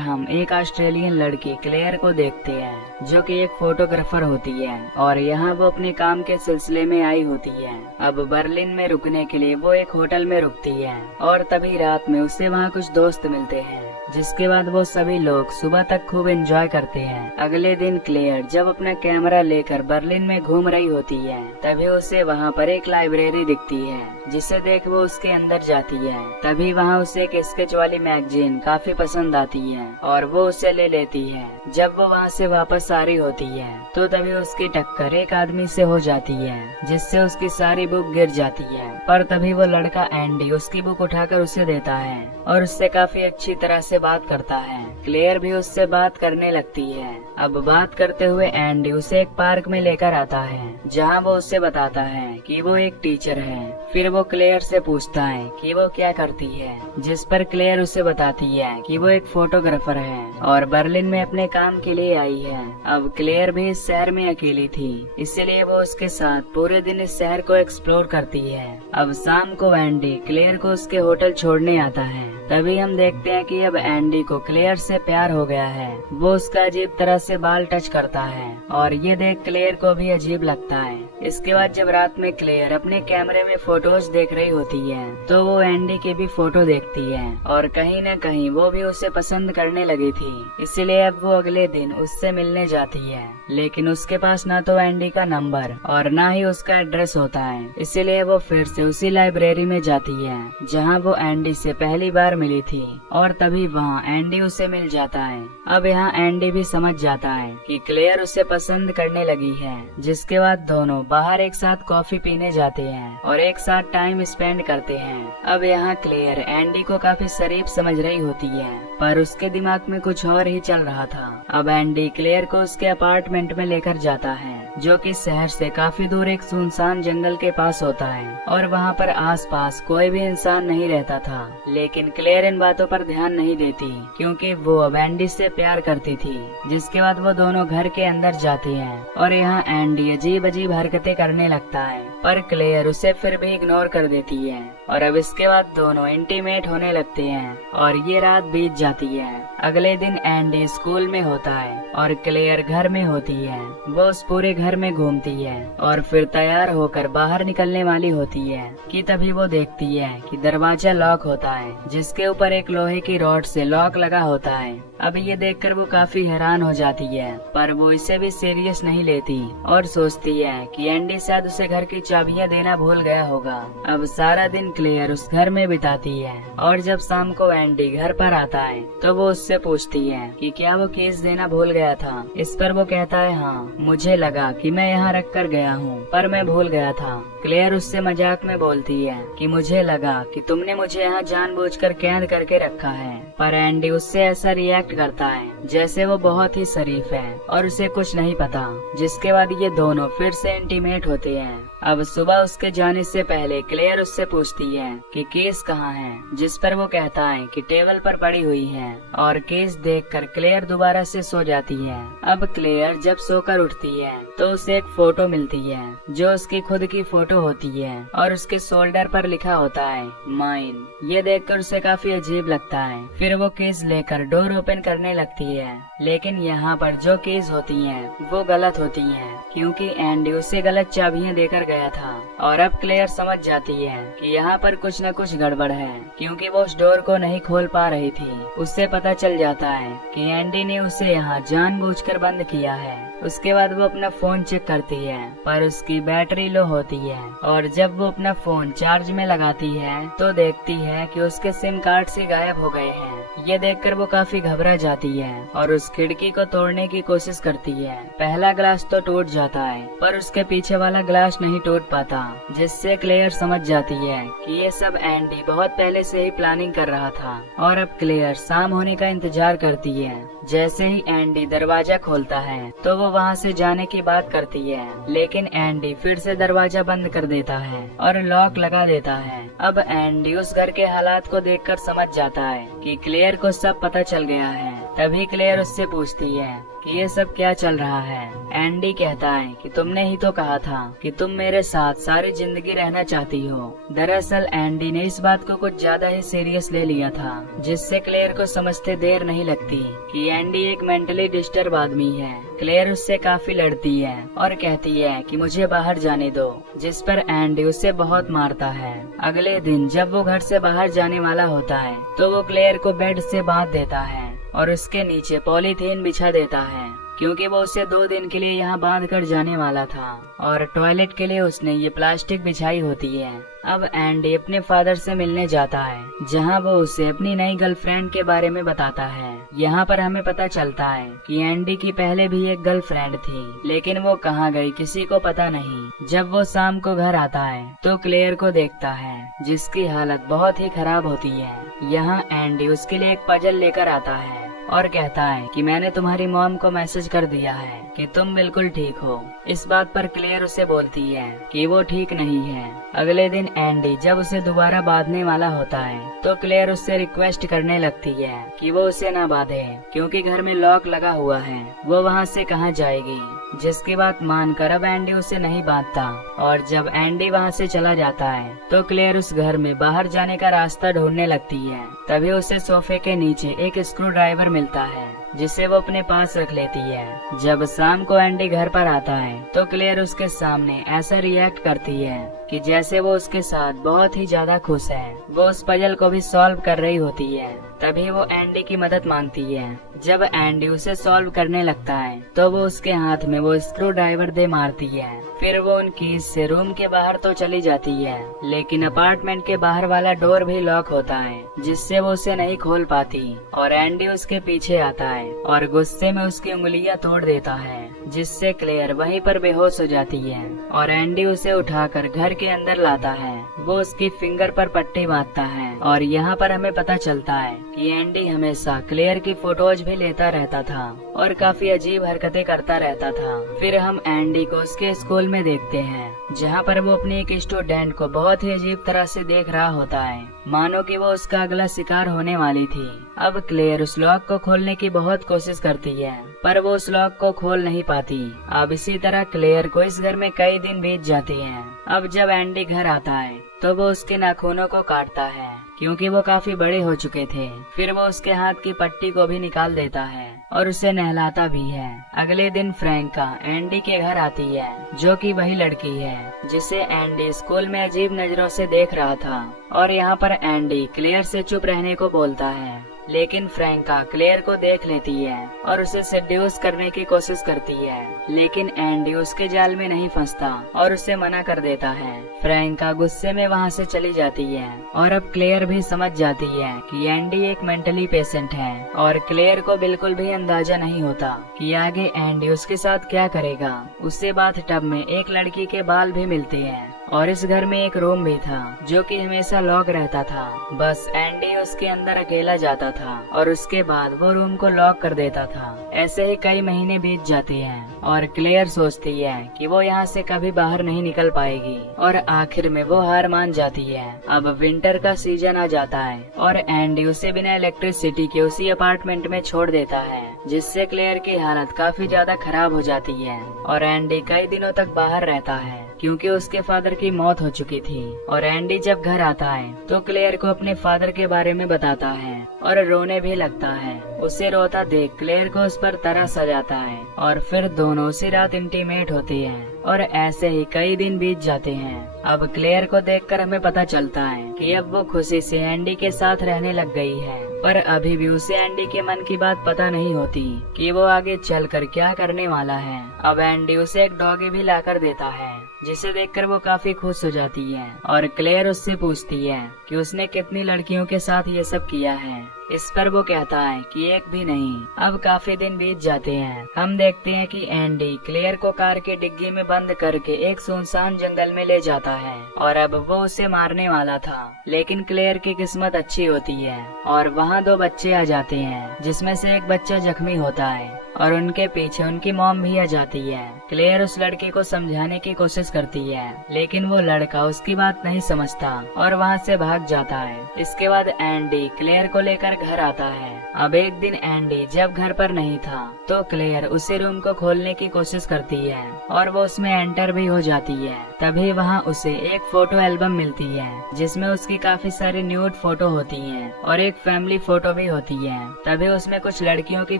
हम एक ऑस्ट्रेलियन लड़की क्लेयर को देखते हैं जो कि एक फोटोग्राफर होती है और यहाँ वो अपने काम के सिलसिले में आई होती है। अब बर्लिन में रुकने के लिए वो एक होटल में रुकती है और तभी रात में उसे वहाँ कुछ दोस्त मिलते हैं, जिसके बाद वो सभी लोग सुबह तक खूब एंजॉय करते हैं। अगले दिन क्लेयर जब अपना कैमरा लेकर बर्लिन में घूम रही होती है तभी उसे वहाँ पर एक लाइब्रेरी दिखती है, जिसे देख वो उसके अंदर जाती है। तभी वहाँ उसे एक स्केच वाली मैगजीन काफी पसंद आती है और वो उसे ले लेती है। जब वो वहाँ से वापस आ रही होती है तो तभी उसकी टक्कर एक आदमी से हो जाती है, जिससे उसकी सारी बुक गिर जाती है। पर तभी वो लड़का एंडी उसकी बुक उठाकर उसे देता है और उससे काफी अच्छी तरह से बात करता है। क्लेयर भी उससे बात करने लगती है। अब बात करते हुए एंडी उसे एक पार्क में लेकर आता है, जहाँ वो उसे बताता है कि वो एक टीचर है। फिर वो क्लेयर से पूछता है कि वो क्या करती है, जिस पर क्लेयर उसे बताती है कि वो एक फोटोग्राफर है और बर्लिन में अपने काम के लिए आई है। अब क्लेयर भी इस शहर में अकेली थी, इसलिए वो उसके साथ पूरे दिन इस शहर को एक्सप्लोर करती है। अब शाम को एंडी क्लेयर को उसके होटल छोड़ने आता है। तभी हम देखते हैं कि अब एंडी को क्लेयर से प्यार हो गया है। वो उसका अजीब तरह से बाल टच करता है और ये देख क्लेयर को भी अजीब लगता है। इसके बाद जब रात में क्लेयर अपने कैमरे में फोटोज देख रही होती है तो वो एंडी की भी फोटो देखती है और कहीं न कहीं वो भी उसे पसंद करने लगी थी। इसीलिए अब वो अगले दिन उससे मिलने जाती है, लेकिन उसके पास ना तो एंडी का नंबर और ना ही उसका एड्रेस होता है। इसीलिए वो फिर से उसी लाइब्रेरी में जाती है जहाँ वो एंडी से पहली बार मिली थी और तभी वहाँ एंडी उसे मिल जाता है। अब यहाँ एंडी भी समझ जाता है कि क्लेयर उसे पसंद करने लगी है, जिसके बाद दोनों बाहर एक साथ कॉफी पीने जाते हैं और एक साथ टाइम स्पेंड करते हैं। अब यहाँ क्लेयर एंडी को काफी शरीफ समझ रही होती है, पर उसके दिमाग में कुछ और ही चल रहा था। अब एंडी क्लेयर को उसके अपार्टमेंट में लेकर जाता है, जो कि शहर से काफी दूर एक सुनसान जंगल के पास होता है और वहाँ पर आसपास कोई भी इंसान नहीं रहता था। लेकिन क्लेयर इन बातों पर ध्यान नहीं देती, क्योंकि वो अब एंडी से प्यार करती थी। जिसके बाद वो दोनों घर के अंदर जाती हैं और यहाँ एंडी अजीब अजीब हरकतें करने लगता है, पर क्लेयर उसे फिर भी इग्नोर कर देती है और अब इसके बाद दोनों इंटीमेट होने लगते हैं और ये रात बीत जाती है। अगले दिन एंडी स्कूल में होता है और क्लेयर घर में होती है। वो उस पूरे घर में घूमती है और फिर तैयार होकर बाहर निकलने वाली होती है कि तभी वो देखती है कि दरवाजा लॉक होता है, जिसके ऊपर एक लोहे की रॉड से लॉक लगा होता है। अब ये देखकर वो काफी हैरान हो जाती है, पर वो इसे भी सीरियस नहीं लेती और सोचती है कि एंडी शायद उसे घर की चाबियां देना भूल गया होगा। अब सारा दिन क्लेयर उस घर में बिताती है और जब शाम को एंडी घर पर आता है तो वो उससे पूछती है कि क्या वो कीज देना भूल गया था। इस पर वो कहता है हाँ, मुझे लगा कि मैं यहाँ रख कर गया हूँ, पर मैं भूल गया था। क्लेयर उससे मजाक में बोलती है कि मुझे लगा कि तुमने मुझे यहाँ जानबूझकर कैद करके रखा है, पर एंडी उससे ऐसा रिएक्ट करता है जैसे वो बहुत ही शरीफ है और उसे कुछ नहीं पता। जिसके बाद ये दोनों फिर से इंटीमेट होते हैं। अब सुबह उसके जाने से पहले क्लेयर उससे पूछती है कि केस कहाँ है, जिस पर वो कहता है कि टेबल पर पड़ी हुई है और केस देखकर क्लेयर दोबारा से सो जाती है। अब क्लेयर जब सोकर उठती है तो उसे एक फोटो मिलती है जो उसकी खुद की फोटो होती है और उसके शोल्डर पर लिखा होता है माइन। ये देखकर उसे काफी अजीब लगता है। फिर वो केस लेकर डोर ओपन करने लगती है, लेकिन यहाँ पर जो केस होती हैं वो गलत होती हैं, क्योंकि एंडी उसे गलत चाबियां देकर गया था। और अब क्लेयर समझ जाती है कि यहाँ पर कुछ न कुछ गड़बड़ है, क्योंकि वो उस डोर को नहीं खोल पा रही थी। उससे पता चल जाता है कि एंडी ने उसे यहाँ जानबूझकर बंद किया है। उसके बाद वो अपना फोन चेक करती है, पर उसकी बैटरी लो होती है और जब वो अपना फोन चार्ज में लगाती है तो देखती है कि उसके सिम कार्ड से गायब हो गए हैं। ये देखकर वो काफी घबरा जाती है और उस खिड़की को तोड़ने की कोशिश करती है। पहला ग्लास तो टूट जाता है, पर उसके पीछे वाला ग्लास नहीं टूट पाता, जिससे क्लेयर समझ जाती है कि ये सब एंडी बहुत पहले से ही प्लानिंग कर रहा था। और अब क्लेयर शाम होने का इंतजार करती है। जैसे ही एंडी दरवाजा खोलता है तो वो वहाँ से जाने की बात करती है, लेकिन एंडी फिर से दरवाजा बंद कर देता है और लॉक लगा देता है। अब एंडी उस घर के हालात को देखकर समझ जाता है कि क्लेयर क्लेयर को सब पता चल गया है। तभी क्लेयर उससे पूछती है कि ये सब क्या चल रहा है। एंडी कहता है कि तुमने ही तो कहा था कि तुम मेरे साथ सारी जिंदगी रहना चाहती हो। दरअसल एंडी ने इस बात को कुछ ज्यादा ही सीरियस ले लिया था, जिससे क्लेयर को समझते देर नहीं लगती कि एंडी एक मेंटली डिस्टर्ब आदमी है। क्लेयर उससे काफी लड़ती है और कहती है कि मुझे बाहर जाने दो, जिस पर एंडी उसे बहुत मारता है। अगले दिन जब वो घर से बाहर जाने वाला होता है तो वो क्लेयर को बेड से बांध देता है और उसके नीचे पॉलीथीन बिछा देता है, क्योंकि वो उसे 2 दिन के लिए यहाँ बांध कर जाने वाला था और टॉयलेट के लिए उसने ये प्लास्टिक बिछाई होती है। अब एंडी अपने फादर से मिलने जाता है, जहाँ वो उसे अपनी नई गर्लफ्रेंड के बारे में बताता है। यहाँ पर हमें पता चलता है कि एंडी की पहले भी एक गर्लफ्रेंड थी, लेकिन वो कहाँ गई किसी को पता नहीं। जब वो शाम को घर आता है तो क्लेयर को देखता है, जिसकी हालत बहुत ही खराब होती है। यहाँ एंडी उसके लिए एक पजल लेकर आता है और कहता है कि मैंने तुम्हारी मॉम को मैसेज कर दिया है कि तुम बिल्कुल ठीक हो। इस बात पर क्लेयर उसे बोलती है कि वो ठीक नहीं है। अगले दिन एंडी जब उसे दोबारा बांधने वाला होता है तो क्लेयर उससे रिक्वेस्ट करने लगती है कि वो उसे ना बांधे, क्योंकि घर में लॉक लगा हुआ है, वो वहाँ से कहाँ जाएगी। जिसकी बात मानकर अब एंडी उसे नहीं बांधता और जब एंडी वहाँ से चला जाता है तो क्लेयर उस घर में बाहर जाने का रास्ता ढूंढने लगती है। तभी उसे सोफे के नीचे एक स्क्रू ड्राइवर मिलता है, जिसे वो अपने पास रख लेती है। जब शाम को एंडी घर पर आता है तो क्लेयर उसके सामने ऐसा रिएक्ट करती है कि जैसे वो उसके साथ बहुत ही ज्यादा खुश है। वो उस पजल को भी सॉल्व कर रही होती है। तभी वो एंडी की मदद मांगती है। जब एंडी उसे सॉल्व करने लगता है तो वो उसके हाथ में वो स्क्रू ड्राइवर दे मारती है। फिर वो उन कीज से रूम के बाहर तो चली जाती है, लेकिन अपार्टमेंट के बाहर वाला डोर भी लॉक होता है, जिससे वो उसे नहीं खोल पाती और एंडी उसके पीछे आता है और गुस्से में उसकी उंगलियां तोड़ देता है, जिससे क्लेयर वहीं पर बेहोश हो जाती है और एंडी उसे उठाकर घर के अंदर लाता है। वो उसकी फिंगर पर पट्टी बांधता है और यहाँ पर हमें पता चलता है कि एंडी हमेशा क्लेयर की फोटोज भी लेता रहता था और काफी अजीब हरकतें करता रहता था। फिर हम एंडी को उसके स्कूल में देखते हैं, जहाँ पर वो अपने एक स्टूडेंट को बहुत ही अजीब तरह से देख रहा होता है, मानो कि वो उसका अगला शिकार होने वाली थी। अब क्लेयर उस लॉक को खोलने की बहुत कोशिश करती है, पर वो उस लॉक को खोल नहीं पाती। अब इसी तरह क्लेयर को इस घर में कई दिन बीत जाती हैं। अब जब एंडी घर आता है तो वो उसके नाखूनों को काटता है, क्योंकि वो काफी बड़े हो चुके थे। फिर वो उसके हाथ की पट्टी को भी निकाल देता है और उसे नहलाता भी है। अगले दिन फ्रैंका एंडी के घर आती है, जो कि वही लड़की है जिसे एंडी स्कूल में अजीब नजरों से देख रहा था। और यहाँ पर एंडी क्लेयर से चुप रहने को बोलता है, लेकिन फ्रैंका क्लेयर को देख लेती है और उसे सेड्यूस करने की कोशिश करती है, लेकिन एंडी उसके जाल में नहीं फंसता और उसे मना कर देता है। फ्रैंका गुस्से में वहाँ से चली जाती है और अब क्लेयर भी समझ जाती है कि एंडी एक मेंटली पेशेंट है और क्लेयर को बिल्कुल भी अंदाजा नहीं होता कि आगे एंडी उसके साथ क्या करेगा। उससे बाथटब में एक लड़की के बाल भी मिलते हैं और इस घर में एक रूम भी था जो कि हमेशा लॉक रहता था। बस एंडी उसके अंदर अकेला जाता था और उसके बाद वो रूम को लॉक कर देता था। ऐसे ही कई महीने बीत जाते हैं और क्लेयर सोचती है कि वो यहाँ से कभी बाहर नहीं निकल पाएगी और आखिर में वो हार मान जाती है। अब विंटर का सीजन आ जाता है और एंडी उसे बिना इलेक्ट्रिसिटी के उसी अपार्टमेंट में छोड़ देता है, जिससे क्लेयर की हालत काफी ज्यादा खराब हो जाती है और एंडी कई दिनों तक बाहर रहता है, क्योंकि उसके फादर की मौत हो चुकी थी। और एंडी जब घर आता है तो क्लेयर को अपने फादर के बारे में बताता है और रोने भी लगता है। उसे रोता देख क्लेयर को उस पर तरस आ जाता है और फिर दोनों उसी रात इंटीमेट होते हैं और ऐसे ही कई दिन बीत जाते हैं। अब क्लेयर को देखकर हमें पता चलता है कि अब वो खुशी से एंडी के साथ रहने लग गई है, पर अभी भी उसे एंडी के मन की बात पता नहीं होती कि वो आगे चलकर क्या करने वाला है। अब एंडी उसे एक डॉगी भी लाकर देता है, जिसे देखकर वो काफी खुश हो जाती है और क्लेयर उससे पूछती है कि उसने कितनी लड़कियों के साथ ये सब किया है। इस पर वो कहता है कि एक भी नहीं। अब काफी दिन बीत जाते हैं। हम देखते हैं कि एंडी क्लेयर को कार की डिग्गी में बंद करके एक सुनसान जंगल में ले जाता है और अब वो उसे मारने वाला था, लेकिन क्लेयर की किस्मत अच्छी होती है और वहाँ 2 बच्चे आ जाते हैं, जिसमें से एक बच्चा जख्मी होता है और उनके पीछे उनकी मॉम भी आ जाती है। क्लेयर उस लड़के को समझाने की कोशिश करती है, लेकिन वो लड़का उसकी बात नहीं समझता और वहाँ से भाग जाता है। इसके बाद एंडी क्लेयर को लेकर घर आता है। अब एक दिन एंडी जब घर पर नहीं था तो क्लेयर उसी रूम को खोलने की कोशिश करती है और वो उसमें एंटर भी हो जाती है। तभी वहाँ उसे एक फोटो एल्बम मिलती है जिसमें उसकी काफी सारी न्यूड फोटो होती हैं और एक फैमिली फोटो भी होती है। तभी उसमें कुछ लड़कियों की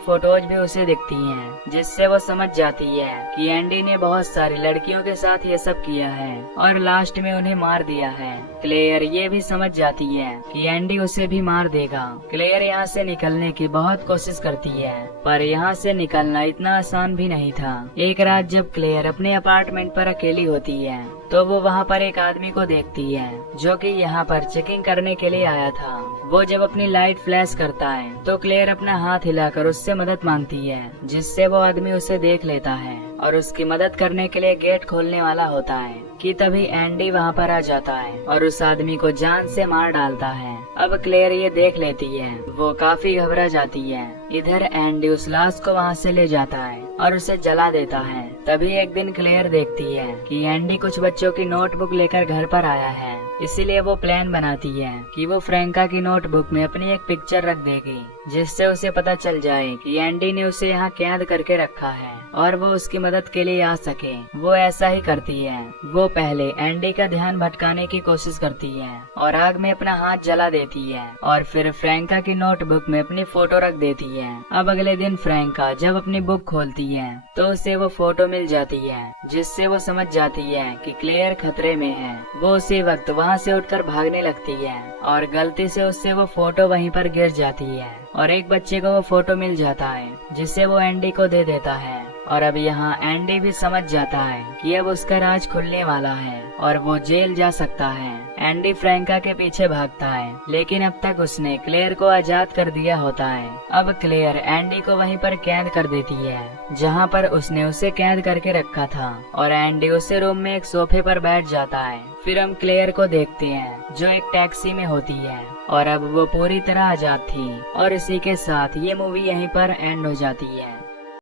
फोटोज भी उसे दिखती हैं, जिससे वो समझ जाती है कि एंडी ने बहुत सारी लड़कियों के साथ ये सब किया है और लास्ट में उन्हें मार दिया है। क्लेयर ये भी समझ जाती है कि एंडी उसे भी मार देगा। क्लेयर यहाँ से निकलने की बहुत कोशिश करती है पर यहाँ से निकलना इतना आसान भी नहीं था। एक रात जब क्लेयर अपने अपार्टमेंट पर अकेली होती है तो वो वहाँ पर एक आदमी को देखती है जो कि यहाँ पर चेकिंग करने के लिए आया था। वो जब अपनी लाइट फ्लैश करता है तो क्लेयर अपना हाथ हिलाकर उससे मदद मांगती है, जिससे वो आदमी उसे देख लेता है और उसकी मदद करने के लिए गेट खोलने वाला होता है कि तभी एंडी वहाँ पर आ जाता है और उस आदमी को जान से मार डालता है। अब क्लेयर ये देख लेती है, वो काफी घबरा जाती है। इधर एंडी उस लाश को वहाँ से ले जाता है और उसे जला देता है। तभी एक दिन क्लेयर देखती है कि एंडी कुछ बच्चों की नोटबुक लेकर घर पर आया है, इसीलिए वो प्लान बनाती है कि वो फ्रैंका की नोटबुक में अपनी एक पिक्चर रख देगी, जिससे उसे पता चल जाए कि एंडी ने उसे यहाँ कैद करके रखा है और वो उसकी मदद के लिए आ सके। वो ऐसा ही करती है। वो पहले एंडी का ध्यान भटकाने की कोशिश करती है और आग में अपना हाथ जला देती है और फिर फ्रैंका की नोटबुक में अपनी फोटो रख देती है। अब अगले दिन फ्रैंका जब अपनी बुक खोलती है तो उसे वो फोटो मिल जाती है, जिससे वो समझ जाती है कि क्लेयर खतरे में है। वो उसी वक्त वहाँ से उठकर भागने लगती है और गलती से उससे वो फोटो वहीं पर गिर जाती है और एक बच्चे को वो फोटो मिल जाता है, जिसे वो एंडी को दे देता है। और अब यहाँ एंडी भी समझ जाता है कि अब उसका राज खुलने वाला है और वो जेल जा सकता है। एंडी फ्रैंका के पीछे भागता है, लेकिन अब तक उसने क्लेयर को आजाद कर दिया होता है। अब क्लेयर एंडी को वहीं पर कैद कर देती है जहाँ पर उसने उसे कैद करके रखा था और एंडी उसे रूम में एक सोफे पर बैठ जाता है। फिर हम क्लेयर को देखते हैं जो एक टैक्सी में होती है और अब वो पूरी तरह आजाद थी। और इसी के साथ ये मूवी यहीं पर एंड हो जाती है।